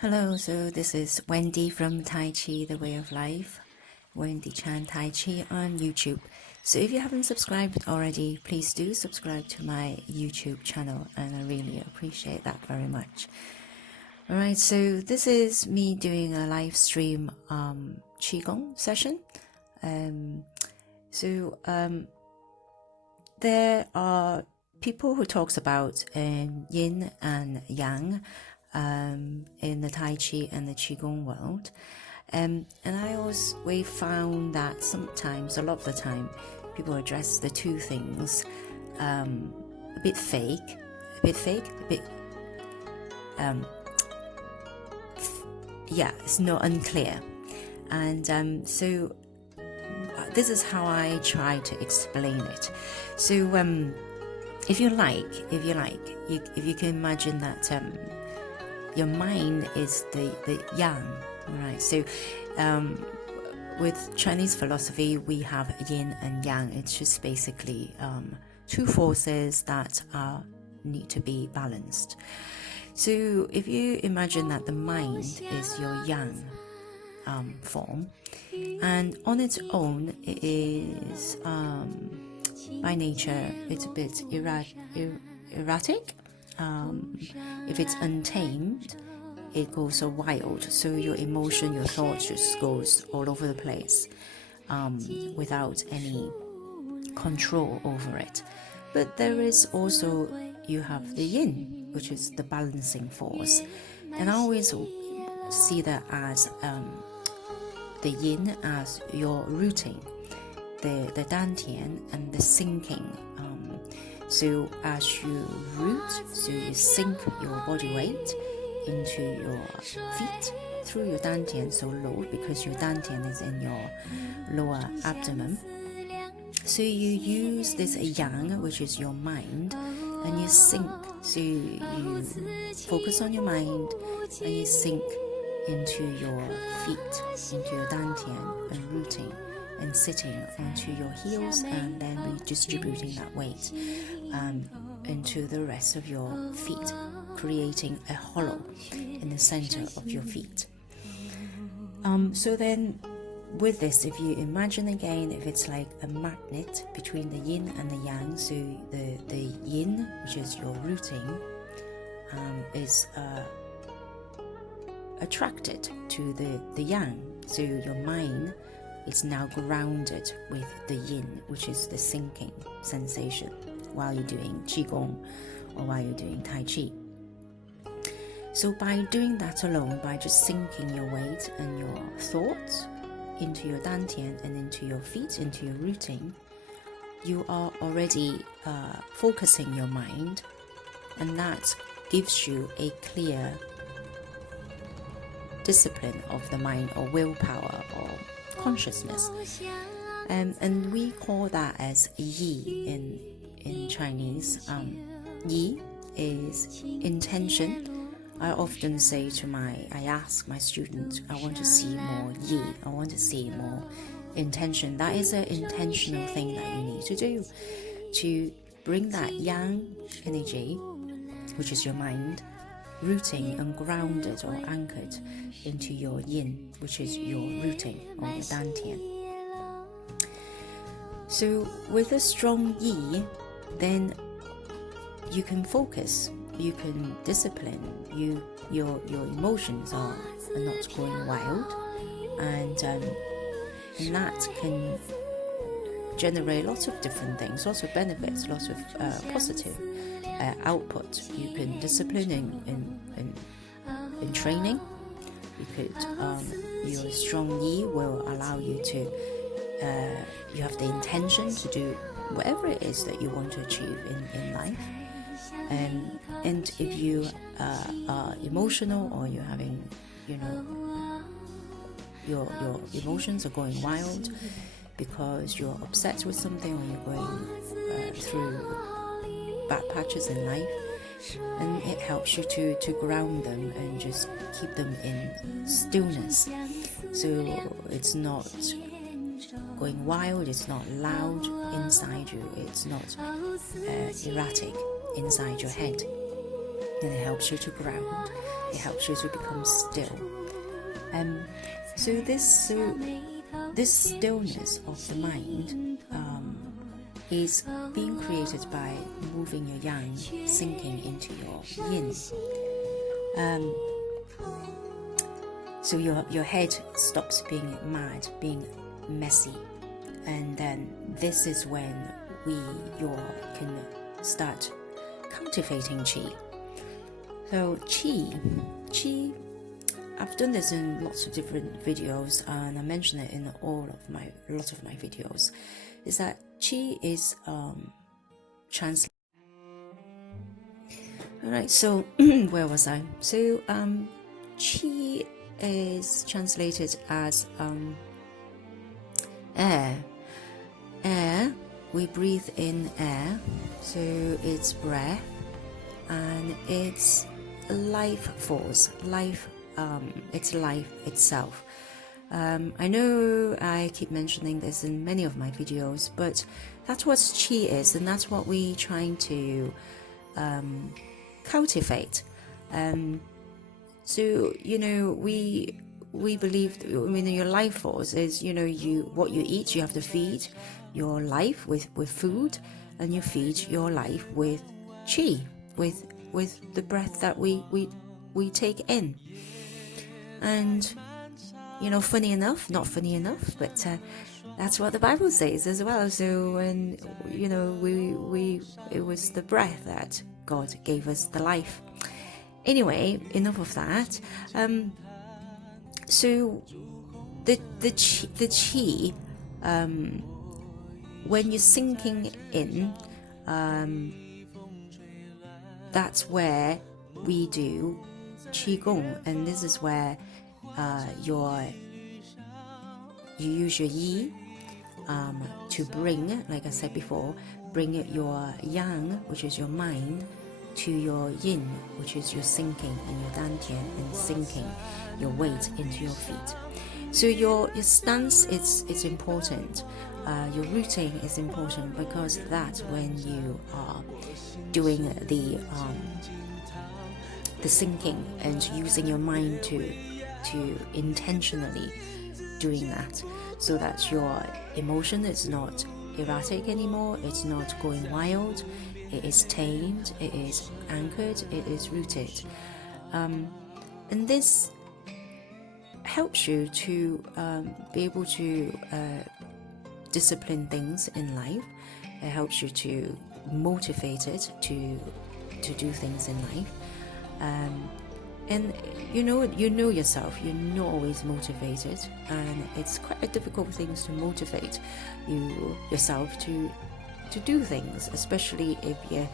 Hello, so this is Wendy from Tai Chi, The Way of Life, Wendy Chan Tai Chi on YouTube. So if you haven't subscribed already, please do subscribe to my YouTube channel, and I really appreciate that very much. Alright, so this is me doing a live stream Qigong session. There are people who talks about Yin and Yang in the Tai Chi and the Qigong world. And I always found that sometimes, a lot of the time, people address the two things a bit fake, it's not unclear. And so this is how I try to explain it. So if you can imagine that your mind is the yang, right? So with Chinese philosophy, we have yin and yang. It's just basically two forces that need to be balanced. So if you imagine that the mind is your yang form, and on its own it is by nature it's a bit erratic. If it's untamed, it goes so wild, so your emotion, your thoughts just goes all over the place without any control over it. But there is also, you have the yin, which is the balancing force, and I always see that as the yin as your rooting, the dantian, and the sinking. So as you root, so you sink your body weight into your feet through your dantian, so low, because your dantian is in your lower abdomen. So you use this yang, which is your mind, and you sink. So you focus on your mind and you sink into your feet, into your dantian, and rooting and sitting onto your heels, and then redistributing that weight into the rest of your feet, creating a hollow in the center of your feet. So then with this, if you imagine again, if it's like a magnet between the yin and the yang, so the yin, which is your rooting, is attracted to the yang, so your mind is now grounded with the yin, which is the sinking sensation while you're doing Qigong or while you're doing Tai Chi. So by doing that alone, by just sinking your weight and your thoughts into your dantian and into your feet, into your rooting, you are already focusing your mind, and that gives you a clear discipline of the mind, or willpower, or consciousness. And we call that as yi in Chinese. Yi is intention. I often say I ask my students, I want to see more yi, I want to see more intention. That is an intentional thing that you need to do to bring that yang energy, which is your mind, rooting and grounded or anchored into your yin, which is your rooting or your dantian. So with a strong yi, then you can focus, you can discipline, your emotions are not going wild, and that can generate lots of different things, lots of benefits, lots of positive output. You can discipline in training. You could your strong yi will allow you to you have the intention to do whatever it is that you want to achieve in life. And if you are emotional, or you're having, your emotions are going wild because you're upset with something, or you're going through bad patches in life, and it helps you to ground them and just keep them in stillness, so it's not going wild, it's not loud inside you, it's not erratic inside your head. and it helps you to ground. It helps you to become still. So this stillness of the mind is being created by moving your yang, sinking into your yin. So your head stops being mad, being messy, and then this is when you can start cultivating qi. So qi, I've done this in lots of different videos, and I mention it in a lot of my videos. Is that qi is translated. All right, so where was I? So qi is translated as air. Air, we breathe in air, so it's breath, and it's life force, life. It's life itself. I know I keep mentioning this in many of my videos, but that's what qi is, and that's what we're trying to cultivate. So we believe, your life force is, what you eat, you have to feed your life with food, and you feed your life with qi, with the breath that we take in. And not funny enough, but that's what the Bible says as well. So when it was the breath that God gave us the life. Anyway, enough of that. So the qi, when you're sinking in, that's where we do Qigong, and this is where you use your yi to bring, like I said before, bring your yang, which is your mind, to your yin, which is your sinking in your dantian, and sinking your weight into your feet. So your stance is important. Your rooting is important, because that's when you are doing the sinking and using your mind to intentionally doing that, so that your emotion is not erratic anymore, it's not going wild, it is tamed, it is anchored, it is rooted. And this helps you to be able to discipline things in life. It helps you to motivate it to do things in life. And you know yourself, you're not always motivated, and it's quite a difficult thing to motivate yourself to do things, especially if you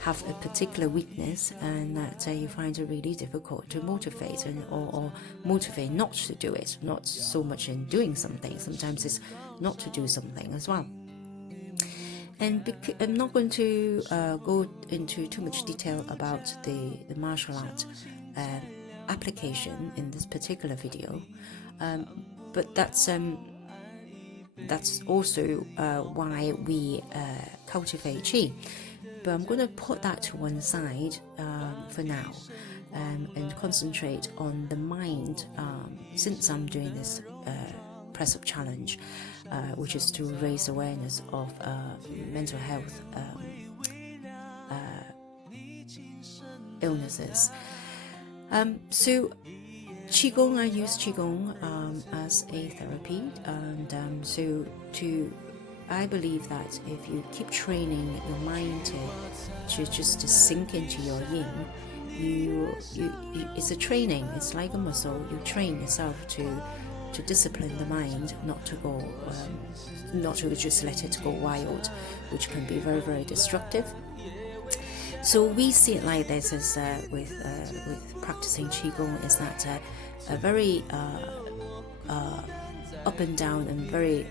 have a particular weakness and that you find it really difficult to motivate, or motivate not to do it, not so much in doing something, sometimes it's not to do something as well. And I'm not going to go into too much detail about the martial art application in this particular video, but that's also why we cultivate qi. But I'm going to put that to one side for now, and concentrate on the mind, since I'm doing this press-up challenge, which is to raise awareness of mental health illnesses. So Qigong, I use Qigong as a therapy, and I believe that if you keep training your mind to sink into your yin, it's a training. It's like a muscle. You train yourself to discipline the mind, not to just let it go wild, which can be very, very destructive. So we see it like this as with practicing Qigong, is that a very up and down and very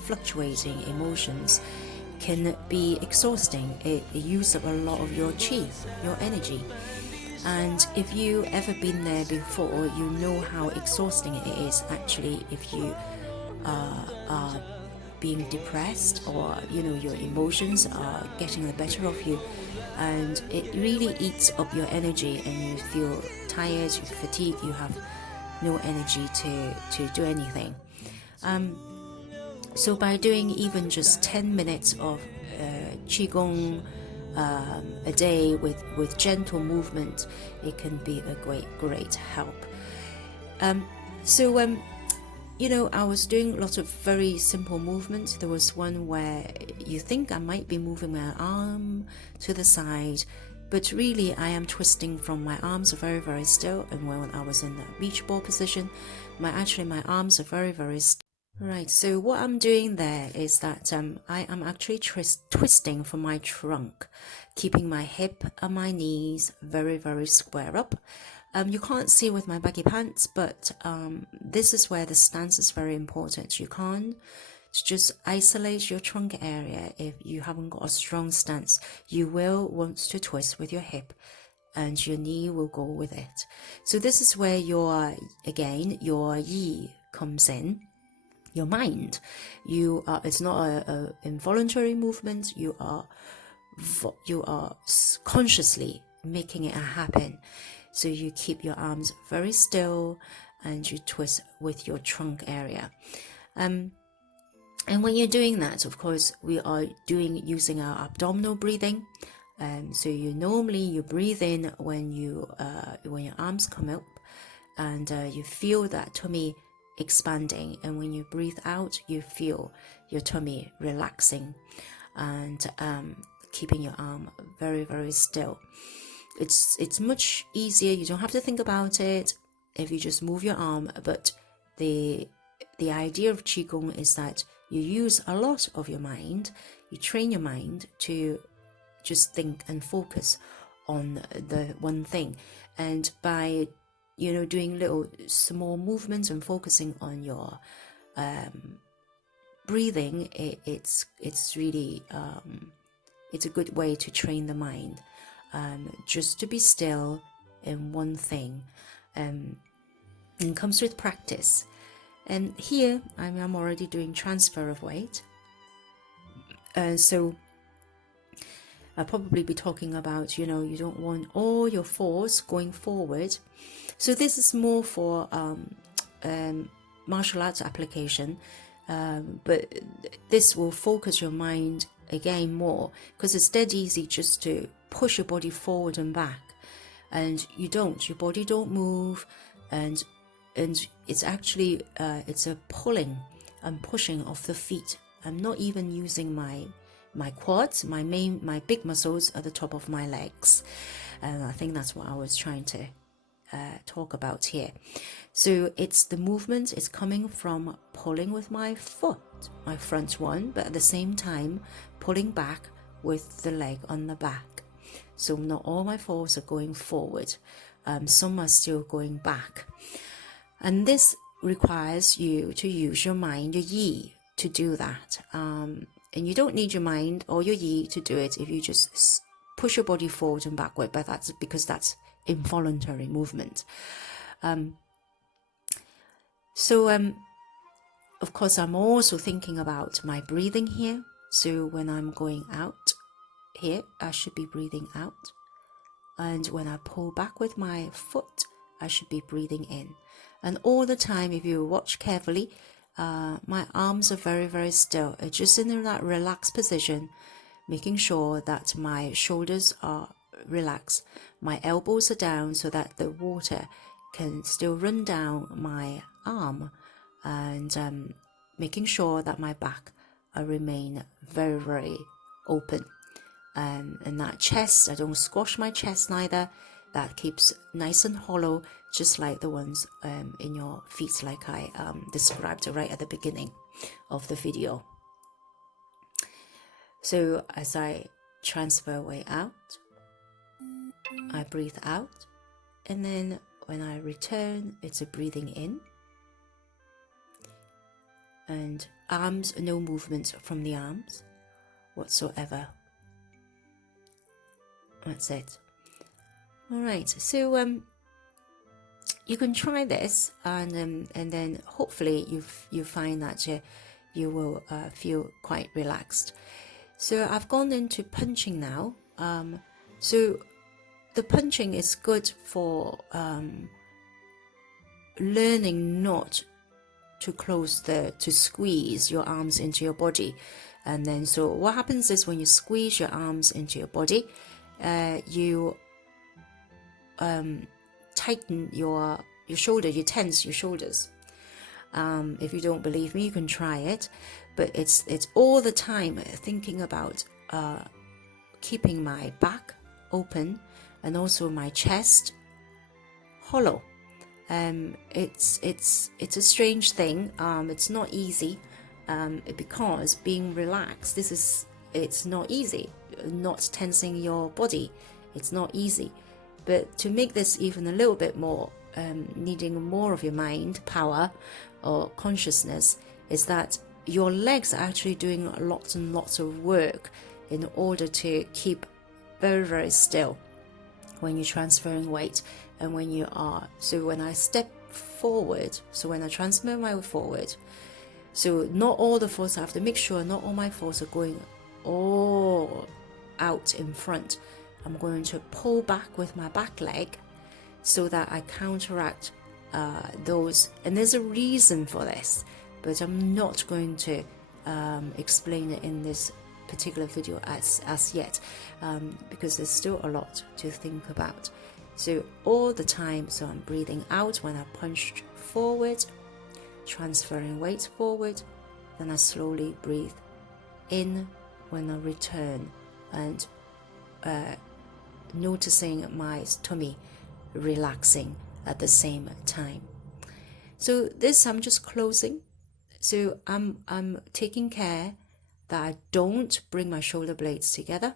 fluctuating emotions can be exhausting. It uses up a lot of your qi, your energy. And if you ever been there before, you know how exhausting it is actually if you are being depressed, or your emotions are getting the better of you, and it really eats up your energy, and you feel tired, you fatigue, you have no energy to do anything. So by doing even just 10 minutes of Qigong a day with gentle movement, it can be a great help. I was doing lots of very simple movements. There was one where you think I might be moving my arm to the side, but really I am twisting from my arms are very, very still. And when I was in the beach ball position, my arms are very, very still. Right, so what I'm doing there is that I am actually twisting from my trunk, keeping my hip and my knees very, very square up. You can't see with my baggy pants, but this is where the stance is very important. You can't just isolate your trunk area if you haven't got a strong stance. You will want to twist with your hip, and your knee will go with it. So this is where your yi comes in. Your mind, it's not a involuntary movement. You are consciously making it happen. So you keep your arms very still and you twist with your trunk area. And when you're doing that, of course, we are using our abdominal breathing. So you breathe in when your arms come up, and you feel that tummy expanding, and when you breathe out, you feel your tummy relaxing, and keeping your arm very, very still. It's much easier. You don't have to think about it if you just move your arm. But the idea of Qigong is that you use a lot of your mind. You train your mind to just think and focus on the one thing, and by doing little small movements and focusing on your breathing, it's really it's a good way to train the mind, just to be still in one thing. And it comes with practice. And here I'm already doing transfer of weight, so I'll probably be talking about, you don't want all your force going forward. So this is more for martial arts application, but this will focus your mind again more, because it's dead easy just to push your body forward and back, and your body don't move, and it's actually it's a pulling and pushing of the feet. I'm not even using my quads, my big muscles at the top of my legs, and I think that's what I was trying to talk about here. So it's the movement is coming from pulling with my foot, my front one, but at the same time pulling back with the leg on the back. So not all my force are going forward, some are still going back, and this requires you to use your mind, your yi, to do that. And you don't need your mind or your yi to do it if you just push your body forward and backward, but that's because that's involuntary movement. Of course, I'm also thinking about my breathing here. So when I'm going out here, I should be breathing out. And when I pull back with my foot, I should be breathing in. And all the time, if you watch carefully, my arms are very, very still. Just in that relaxed position, making sure that my shoulders are relaxed, my elbows are down so that the water can still run down my arm, and making sure that my back remain very, very open. And that chest, I don't squash my chest neither. That keeps nice and hollow, just like the ones in your feet, like I described right at the beginning of the video. So as I transfer way out, I breathe out, and then when I return, it's a breathing in. And arms, no movement from the arms whatsoever. That's it. All right, so you can try this, and then hopefully you find that you will feel quite relaxed. So I've gone into punching now. So the punching is good for learning not to squeeze your arms into your body. And then so what happens is when you squeeze your arms into your body, you tighten your shoulder, you tense your shoulders. If you don't believe me, you can try it, but it's all the time thinking about keeping my back open and also my chest hollow. It's a strange thing. It's not easy, because being relaxed, it's not easy. Not tensing your body, it's not easy. But to make this even a little bit more, needing more of your mind power or consciousness, is that your legs are actually doing lots and lots of work in order to keep very, very still when you're transferring weight. And when you are, so when I step forward, so when I transfer my weight forward, so not all the force, I have to make sure not all my force are going all out in front. I'm going to pull back with my back leg so that I counteract those. And there's a reason for this, but I'm not going to explain it in this particular video as yet, because there's still a lot to think about. So all the time, so I'm breathing out when I punch forward, transferring weight forward, then I slowly breathe in when I return, and noticing my tummy relaxing at the same time. So this I'm just closing. So I'm taking care that I don't bring my shoulder blades together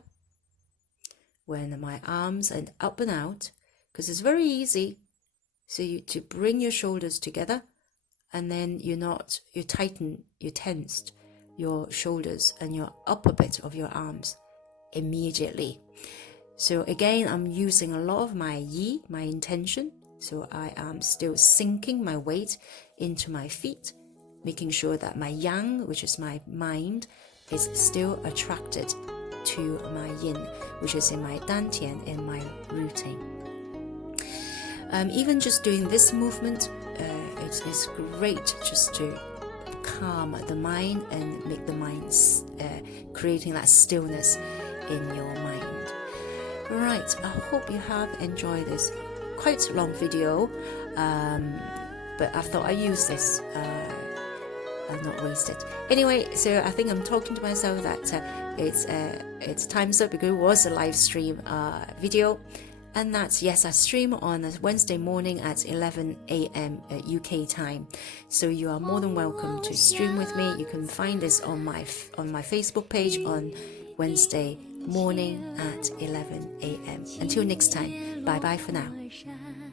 when my arms are up and out, because it's very easy to bring your shoulders together, and then you tensed your shoulders and your upper bit of your arms immediately. So again, I'm using a lot of my yi, my intention. So I am still sinking my weight into my feet, making sure that my yang, which is my mind, is still attracted to my yin, which is in my dantian, in my rooting. Even just doing this movement, it's great just to calm the mind and make the mind, creating that stillness in your mind. Right, I hope you have enjoyed this quite long video, but I thought I'd use this and not waste it. Anyway, so I think I'm talking to myself that it's time's up, because it was a live stream video. And that's, yes, I stream on a Wednesday morning at 11 a.m. UK time. So you are more than welcome to stream with me. You can find this on my Facebook page on Wednesday morning at 11 a.m. Until next time, bye bye for now.